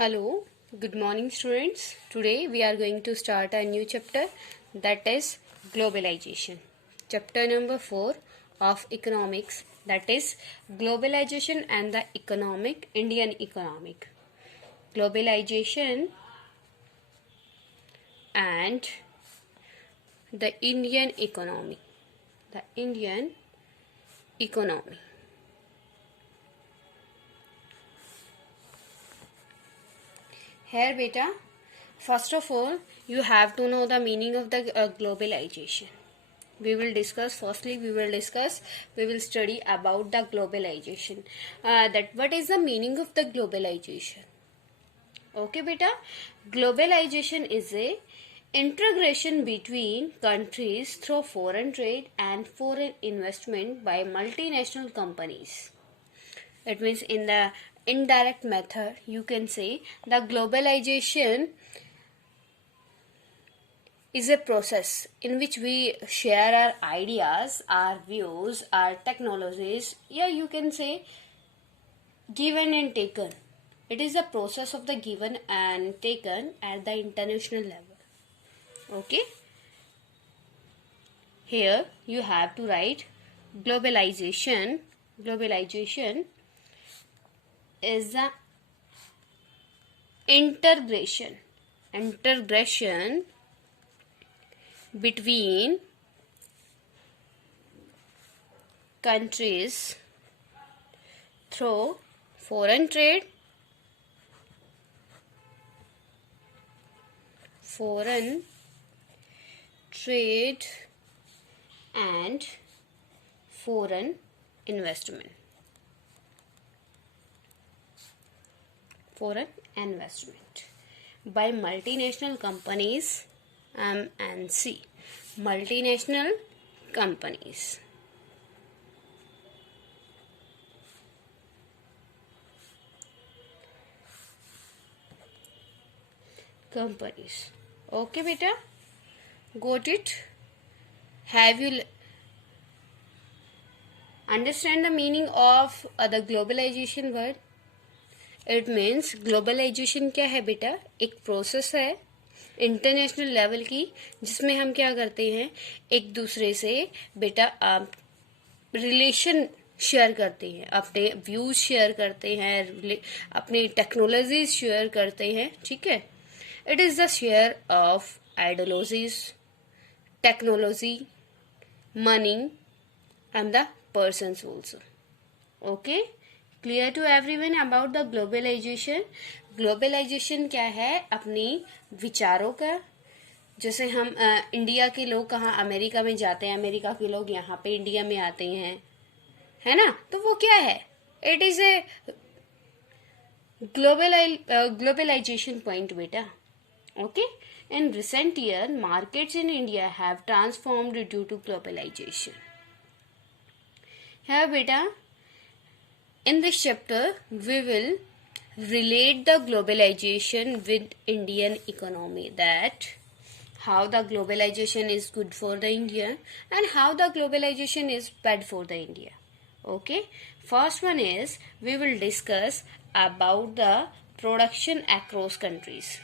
Hello, good morning students. Today we are going to start a new chapter, that is globalization. Chapter number 4 of economics, that is globalization and the Indian economic. Globalization and the Indian economy. The Indian economy. Here beta, first of all you have to know the meaning of the globalization. We will study about the globalization, that what is the meaning of the globalization. Okay beta, globalization is a integration between countries through foreign trade and foreign investment by multinational companies. It means in the indirect method you can say the globalization is a process in which we share our ideas, our views, our technologies. Yeah, you can say given and taken. It is the process of the given and taken at the international level. Okay. Here you have to write globalization. Globalization is the integration between countries through foreign trade and foreign investment. By multinational companies, MNC, multinational companies. Okay beta, got it? Have you understand the meaning of the globalization word? It means globalization क्या है बेटा, एक प्रोसेस है international level की जिसमें हम क्या करते हैं, एक दूसरे से बेटा रिलेशन शेयर करते हैं, अपने व्यूज शेयर करते हैं, अपनी टेक्नोलॉजीज शेयर करते हैं. ठीक है. It is the share of ideologies, technology, money and the persons also. Okay, clear to everyone about the globalization. Globalization क्या है, अपनी विचारों का, जैसे हम इंडिया के लोग कहाँ अमेरिका में जाते हैं, अमेरिका के लोग यहाँ पे इंडिया में आते हैं, है ना, तो वो क्या है, it is a globalisation point बेटा. Okay, in recent year markets in India have transformed due to globalization. Here beta, in this chapter we will relate the globalization with Indian economy, that how the globalization is good for the India and how the globalization is bad for the India. Okay, first one is we will discuss about the production across countries.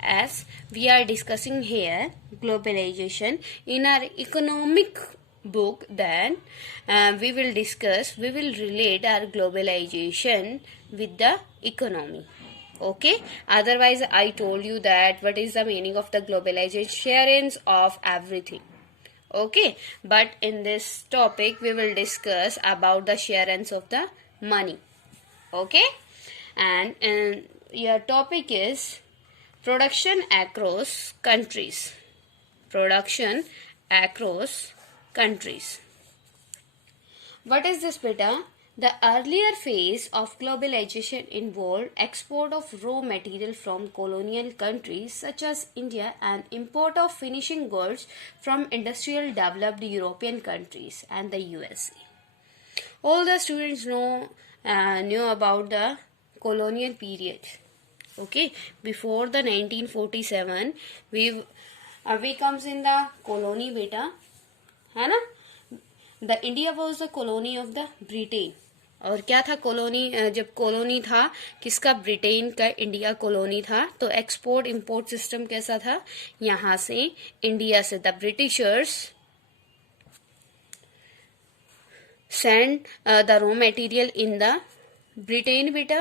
As we are discussing here globalization in our economic book, then we will relate our globalization with the economy. Okay, otherwise I told you that what is the meaning of the globalization, sharing of everything. Okay, but in this topic we will discuss about the sharing of the money. Okay, and your topic is production across countries. What is this beta? The earlier phase of globalization involved export of raw material from colonial countries such as India and import of finishing goods from industrial developed European countries and the USA. All the students knew about the colonial period. Okay, before the 1947 we comes in the colony beta, है ना. The India was the colony of the Britain. और क्या था कॉलोनी, जब कॉलोनी था किसका, ब्रिटेन का India colony था। तो एक्सपोर्ट इंपोर्ट सिस्टम कैसा था, यहाँ से इंडिया से the Britishers send the raw material in the Britain beta,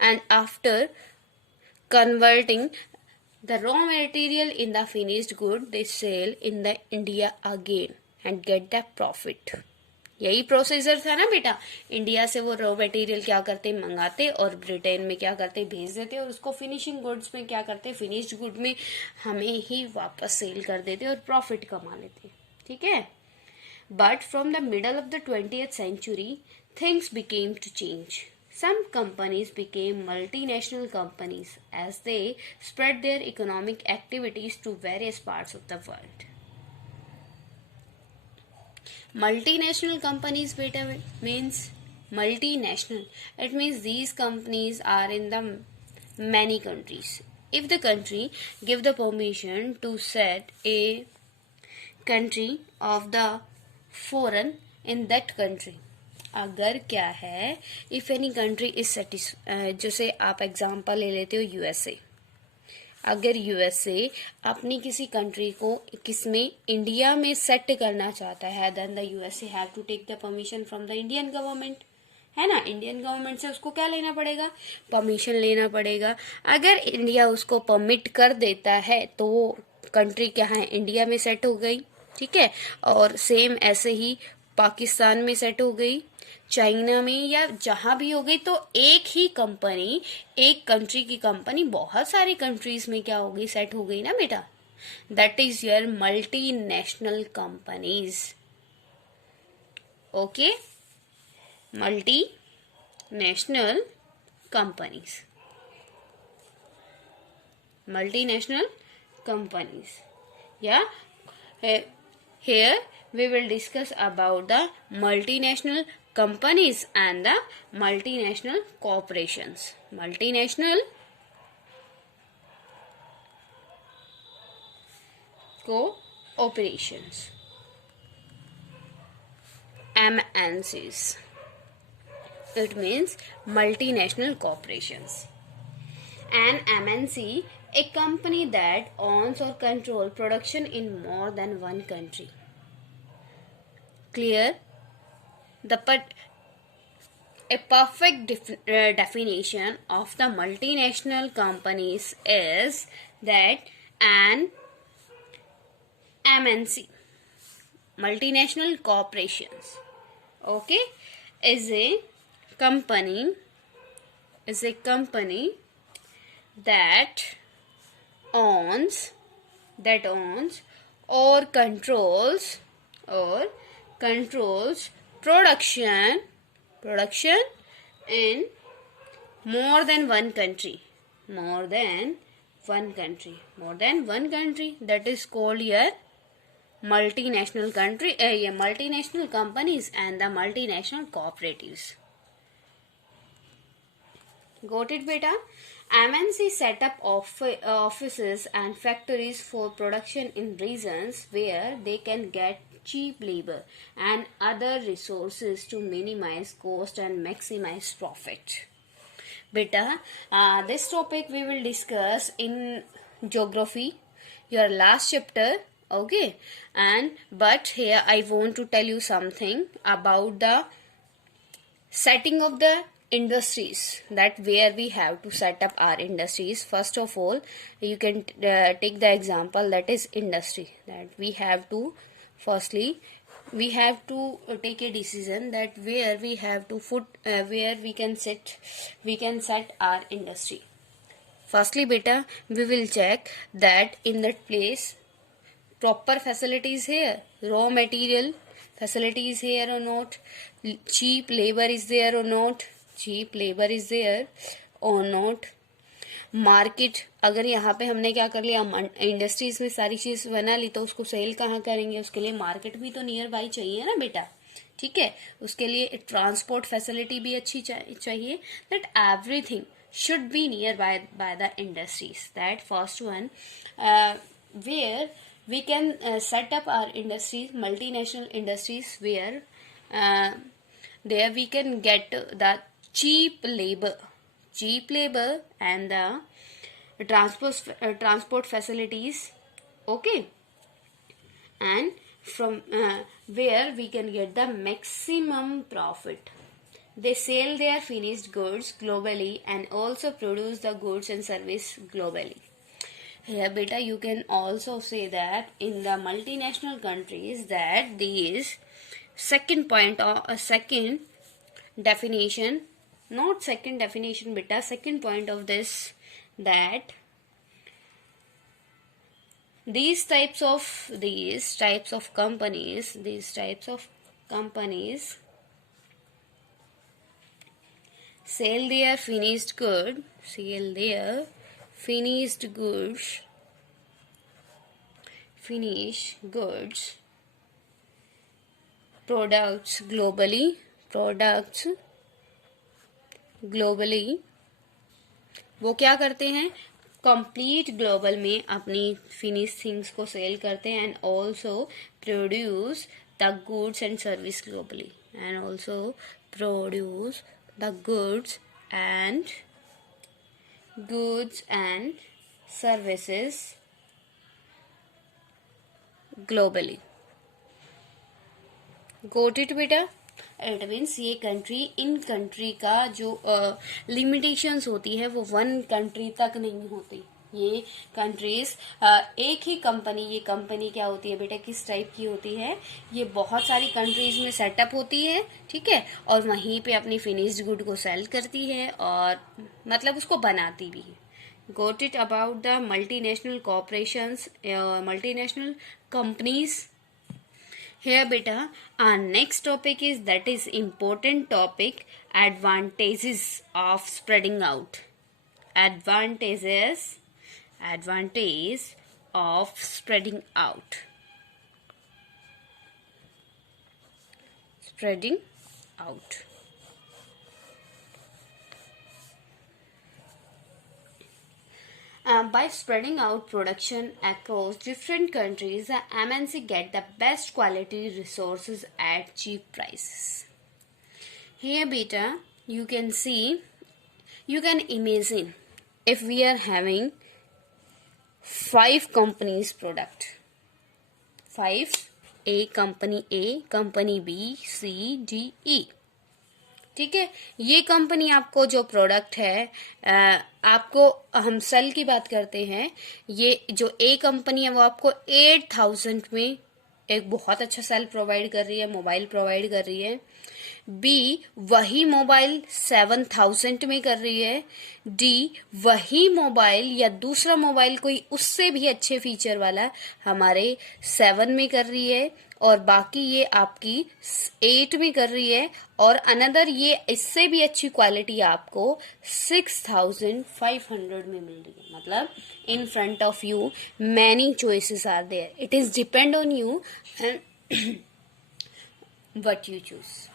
and after converting the raw material in the finished good they sell in the India again and get the profit। यही प्रोसीजर था ना बेटा, इंडिया से वो रॉ मटेरियल क्या करते, मंगाते और ब्रिटेन में क्या करते, भेज देते और उसको फिनिशिंग गुड्स में क्या करते, फिनिश्ड गुड में हमें ही वापस सेल कर देते और प्रॉफिट कमा लेते। ठीक है। But from the middle of the 20th century, things became to change. Some companies became multinational companies as they spread their economic activities to various parts of the world. Multinational companies, beta, means multinational. It means these companies are in the many countries. If the country give the permission to set a country of the foreign in that country, अगर क्या है, if any country is जैसे आप एग्जांपल ले लेते हो यूएसए, अगर यूएसए अपनी किसी कंट्री को किसमें, इंडिया में सेट करना चाहता है, then the USA have to take the permission from the Indian government, है ना। इंडियन गवर्नमेंट से उसको क्या लेना पड़ेगा, परमिशन लेना पड़ेगा। अगर इंडिया उसको परमिट कर देता है तो वो कंट्री क्या है, इंडिया में सेट हो गई। ठीक है। और सेम ऐसे ही पाकिस्तान में सेट हो गई, चाइना में, या जहां भी हो गई। तो एक ही कंपनी, एक कंट्री की कंपनी बहुत सारी कंट्रीज में क्या हो गई, सेट हो गई ना बेटा। That is your multinational companies. Okay, multinational companies, multinational companies. या here we will discuss about the multinational companies and the multinational corporations. Multinational corporations, MNCs. It means multinational corporations. An MNC, a company that owns or control production in more than one country. Clear? A perfect definition of the multinational companies is that an MNC, multinational corporations, okay, is a company that owns or controls production in more than one country, that is called your multinational multinational companies and the multinational cooperatives. Got it, beta? MNC set up offices and factories for production in regions where they can get cheap labor and other resources to minimize cost and maximize profit. Beta, this topic we will discuss in geography, your last chapter. Okay, but here I want to tell you something about the setting of the industries, that where we have to set up our industries. First of all, you can take the example that is industry, that we have to take a decision that where we have to where we can set our industry. Firstly, beta, we will check that in that place proper facilities here, raw material facility is here or not, cheap labor is there or not, market, अगर यहाँ पे हमने क्या कर लिया, इंडस्ट्रीज में सारी चीज बना ली, तो उसको सेल कहाँ करेंगे, उसके लिए मार्केट भी तो नियर बाई चाहिए ना बेटा। ठीक है, उसके लिए ट्रांसपोर्ट फैसिलिटी भी अच्छी चाहिए, that everything should be nearby by the industries. That first one, where we can set up our industries, multinational industries, where there we can get the cheap labor and the transport facilities. Okay, and from where we can get the maximum profit. They sell their finished goods globally and also produce the goods and service globally. Here beta, you can also say that in the multinational countries that these second point or a second definition, not second definition beta, second point of this, that these types of companies sell their finished goods products globally. वो क्या करते हैं, complete global में अपनी finish things को सेल करते हैं, and also produce the goods and service globally, goods and services globally. Got it बेटा? इट मीन्स ये इन कंट्री का जो लिमिटेशंस होती है वो वन कंट्री तक नहीं होती. ये कंट्रीज एक ही कंपनी, ये कंपनी क्या होती है बेटा, किस टाइप की होती है, ये बहुत सारी कंट्रीज में सेटअप होती है, ठीक है, और वहीं पे अपनी फिनिश्ड गुड को सेल करती है और मतलब उसको बनाती भी है. Got it about the multinational corporations, multinational companies. Here beta, our next topic is important topic, advantages of spreading out. Advantage of spreading out. By spreading out production across different countries, the MNC get the best quality resources at cheap prices. Here beta, you can imagine if we are having 5 companies product. 5 company A, company B, C, D, E. ठीक है, ये कंपनी आपको जो प्रोडक्ट है, आपको हम सेल की बात करते हैं, ये जो ए कंपनी है वो आपको 8,000 में एक बहुत अच्छा सेल प्रोवाइड कर रही है, मोबाइल प्रोवाइड कर रही है. बी वही मोबाइल 7,000 में कर रही है. डी वही मोबाइल या दूसरा मोबाइल कोई उससे भी अच्छे फीचर वाला हमारे 7 में कर रही है, और बाकी ये आपकी 8 में कर रही है, और अनदर ये इससे भी अच्छी क्वालिटी आपको 6,500 में मिल रही है. मतलब in front of you many choices are there. It is depend on you what you choose,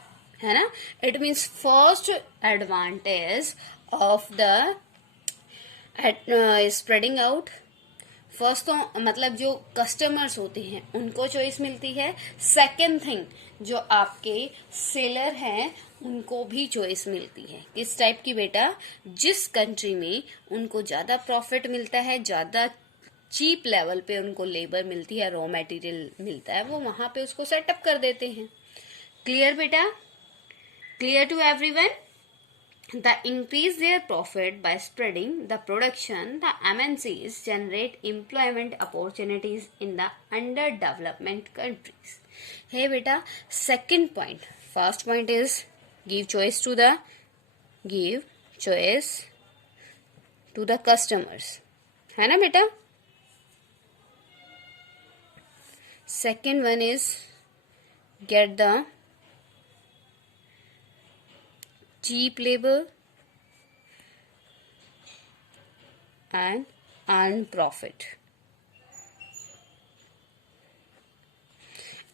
है ना. It means first advantage of the spreading out. First तो मतलब जो कस्टमर्स होते हैं उनको चॉइस मिलती है. सेकेंड थिंग, जो आपके सेलर हैं उनको भी चॉइस मिलती है. किस टाइप की बेटा, जिस कंट्री में उनको ज्यादा प्रॉफिट मिलता है, ज्यादा चीप लेवल पे उनको लेबर मिलती है, रॉ मटेरियल मिलता है, वो वहां पे उसको सेटअप कर देते हैं. क्लियर बेटा? Clear to everyone? The increase their profit by spreading the production, the MNCs generate employment opportunities in the underdevelopment countries. Hey beta, second point. First point is give choice to the customers. है ना बेटा? Second one is get the cheap labor and earn profit.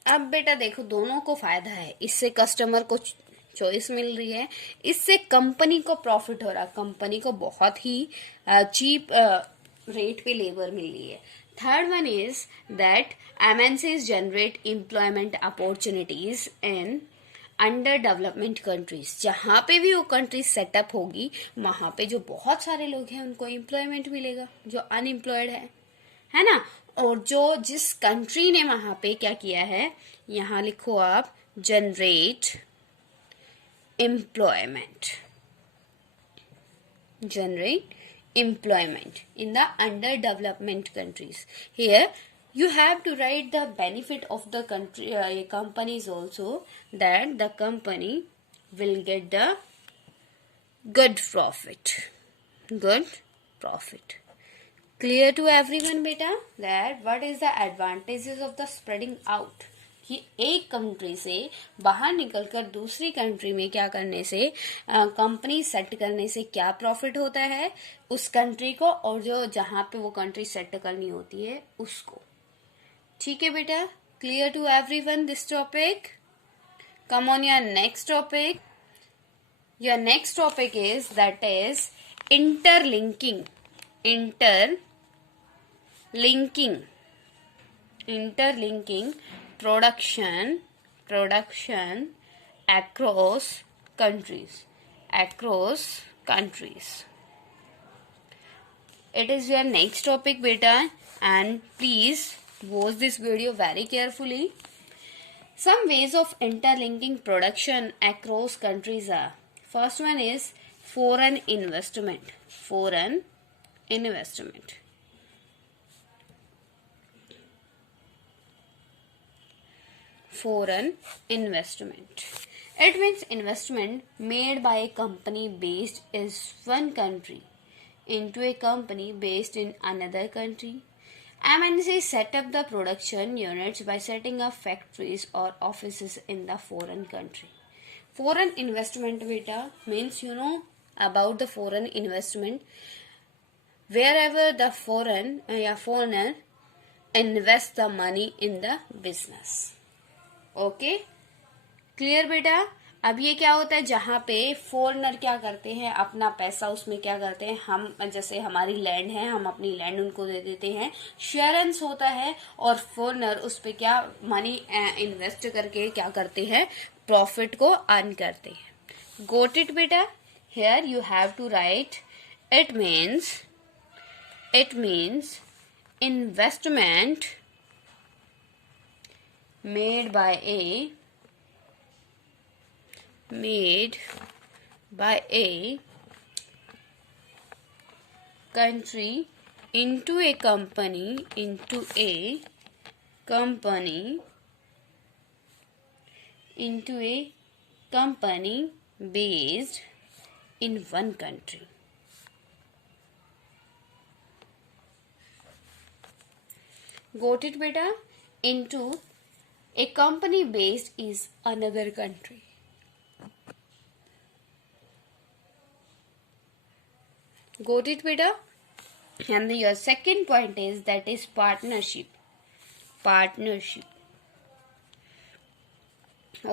अब बेटा देखो, दोनों को फायदा है. इससे कस्टमर को चॉइस मिल रही है, इससे कंपनी को प्रॉफिट हो रहा, कंपनी को बहुत ही चीप रेट पे लेबर मिल रही है. Third one is that MNCs generate employment opportunities in under development countries, जहां पे भी वो कंट्री सेटअप होगी वहां पे जो बहुत सारे लोग हैं उनको एम्प्लॉयमेंट मिलेगा जो अनएम्प्लॉयड है ना। और जो जिस कंट्री ने वहां पे क्या किया है, यहां लिखो आप generate employment, generate employment in the underdevelopment countries. Here you have to write the benefit of the country companies also, that the company will get the good profit, good profit. Clear to everyone beta that what is the advantages of the spreading out, कि एक कंट्री से बाहर निकलकर दूसरी कंट्री में क्या करने से, कंपनी सेट करने से क्या प्रॉफिट होता है उस कंट्री को, और जो जहां पे वो कंट्री सेट करनी होती है उसको। ठीक है बेटा, clear to everyone this topic. Come on your next topic. Your next topic is that is interlinking, interlinking production across countries. It is your next topic beta, and please watch this video very carefully. Some ways of interlinking production across countries are, first one is foreign investment. Foreign investment. It means investment made by a company based in one country into a company based in another country. MNCs set up the production units by setting up factories or offices in the foreign country. Foreign investment beta means you know about the foreign investment, wherever the foreigner invest the money in the business. Okay clear बेटा। अब ये क्या होता है, जहां पे फॉरेनर क्या करते हैं, अपना पैसा उसमें क्या करते हैं, हम जैसे हमारी लैंड है, हम अपनी लैंड उनको दे देते हैं, शेयरेंस होता है, और फॉरेनर उस पे क्या मनी इन्वेस्ट करके क्या करते हैं, प्रॉफिट को अर्न करते हैं। गोट इट बेटा। Here you have to write it means investment made by a country into a company based in one country. Got it beta? Into a company based is another country. Got it beta? And your second point is that is partnership.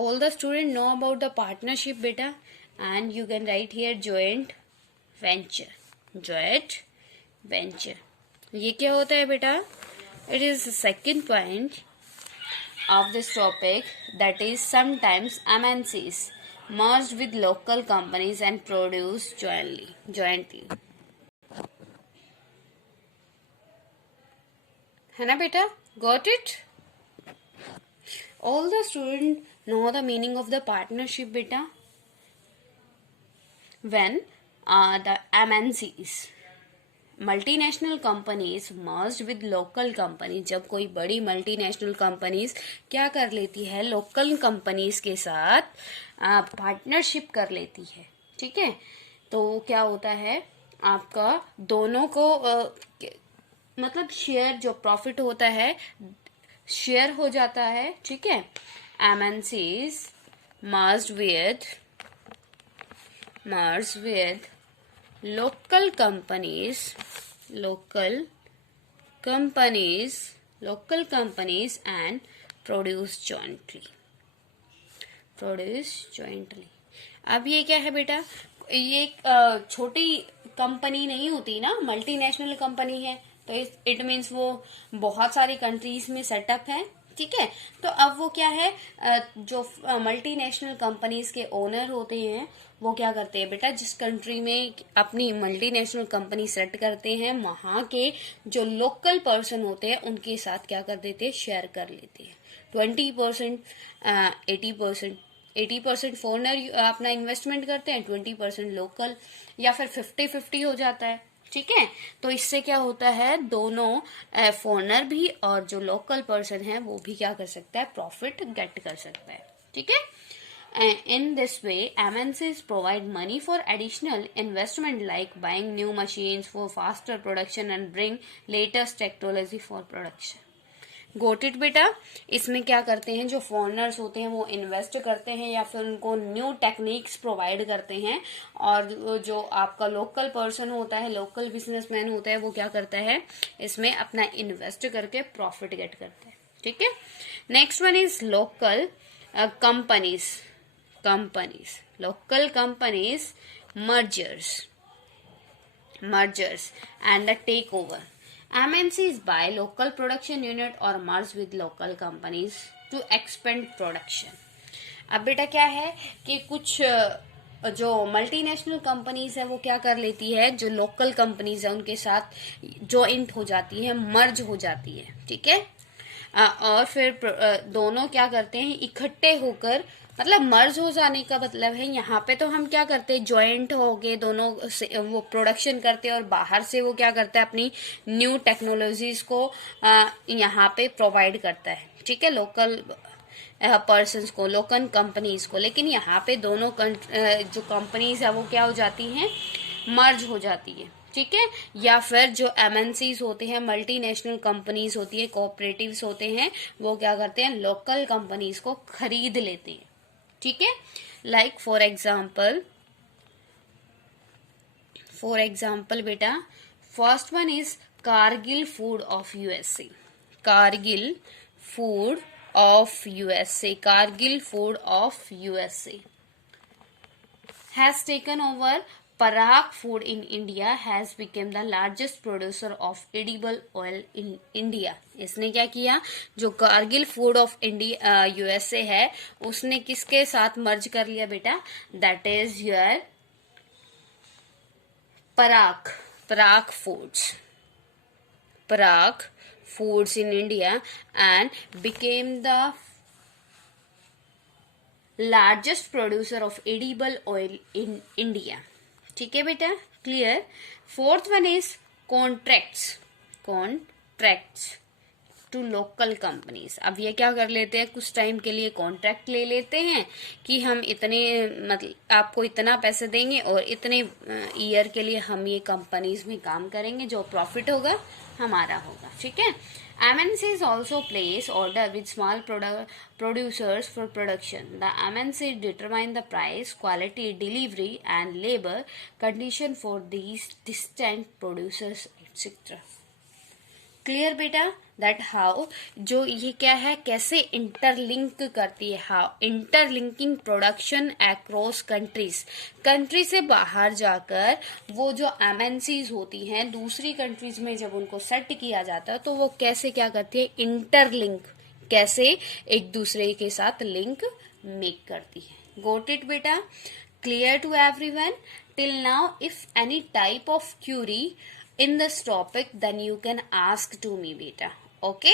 All the students know about the partnership beta, and you can write here joint venture. ये क्या होता है बेटा? It is the second point of this topic, that is sometimes MNCs merged with local companies and produce jointly. है ना बेटा? Got it? All the students know the meaning of the partnership beta. When the MNCs multinational companies merge with local company, जब कोई बड़ी multinational companies क्या कर लेती है, लोकल कंपनीज के साथ पार्टनरशिप कर लेती है, ठीक है, तो क्या होता है आपका दोनों को मतलब शेयर, जो प्रॉफिट होता है शेयर हो जाता है, ठीक है। MNCs merged with local companies and produce jointly. अब ये क्या है बेटा, ये एक छोटी कंपनी नहीं होती ना, मल्टीनेशनल कंपनी है, तो इट मीन्स वो बहुत सारी कंट्रीज में सेटअप है, ठीक है। तो अब वो क्या है, जो मल्टीनेशनल कंपनीज के ओनर होते हैं वो क्या करते हैं बेटा, जिस कंट्री में अपनी मल्टीनेशनल कंपनी सेट करते हैं वहां के जो लोकल पर्सन होते हैं उनके साथ क्या कर देते हैं, शेयर कर लेते हैं 20%, 80%, 80% फॉरनर अपना इन्वेस्टमेंट करते हैं, 20% लोकल, या फिर 50-50 हो जाता है। ठीक है। तो इससे क्या होता है, दोनों फॉरनर भी और जो लोकल पर्सन है वो भी क्या कर सकता है, प्रॉफिट गेट कर सकता है। ठीक है। In this way, MNCs provide money for additional investment like buying new machines for faster production and bring latest technology for production. Goat it बेटा। इसमें क्या करते हैं, जो फॉरनर्स होते हैं वो इन्वेस्ट करते हैं या फिर उनको न्यू टेक्निक्स प्रोवाइड करते हैं, और जो आपका लोकल पर्सन होता है, लोकल बिजनेसमैन होता है, वो क्या करता है, इसमें अपना इन्वेस्ट करके प्रॉफिट गेट करता है। ठीक है। Next one is local companies. Local companies mergers and the takeover. MNCs buy local production unit or merge with local companies to expand production. अब बेटा क्या है कि कुछ जो मल्टीनेशनल कंपनीज है वो क्या कर लेती है, जो लोकल कंपनीज है उनके साथ जॉइंट हो जाती है, मर्ज हो जाती है। ठीक है। और फिर दोनों क्या करते हैं, इकट्ठे होकर, मतलब मर्ज हो जाने का मतलब है यहाँ पे तो हम क्या करते हैं, ज्वाइंट हो गए दोनों से वो प्रोडक्शन करते हैं, और बाहर से वो क्या करता है, अपनी न्यू टेक्नोलॉजीज को यहाँ पे प्रोवाइड करता है। ठीक है, लोकल पर्सन्स को, लोकल कंपनीज को। लेकिन यहाँ पे दोनों जो कंपनीज है वो क्या हो जाती हैं, मर्ज हो जाती है। ठीक है। या फिर जो एमएनसीज होते हैं, मल्टीनेशनल कंपनीज होती है, कोऑपरेटिव्स होते हैं, वो क्या करते हैं, लोकल कंपनीज को खरीद लेते हैं। ठीक है। लाइक फॉर एग्जाम्पल बेटा, first one is Kargil food of USA. Kargil food of USA has taken over Parag Food in India, has become the largest producer of edible oil in India. इसने क्या किया, जो Cargill food of India USA है उसने किसके साथ merge कर लिया बेटा, that is your Parag Foods in India, and became the largest producer of edible oil in India. ठीक है बेटा, clear. Fourth one is contracts to local companies. अब ये क्या कर लेते हैं, कुछ टाइम के लिए कॉन्ट्रैक्ट ले लेते हैं कि हम इतने, मतलब आपको इतना पैसे देंगे और इतने ईयर के लिए हम ये कंपनीज में काम करेंगे, जो प्रॉफिट होगा हमारा होगा। ठीक है। MNCs also place order with small producers for production. The MNC determine the price, quality, delivery and labor condition for these distant producers, etc. Clear बेटा, दैट हाउ, जो ये क्या है, कैसे इंटरलिंक करती है, how interlinking production across country से बाहर जाकर वो जो एमएनसीज होती हैं दूसरी कंट्रीज में जब उनको सेट किया जाता है तो वो कैसे क्या करती है, इंटरलिंक, कैसे एक दूसरे के साथ लिंक मेक करती है। गोट इट बेटा, clear to everyone till now. If any type of query in this topic then you can ask to me beta. Okay.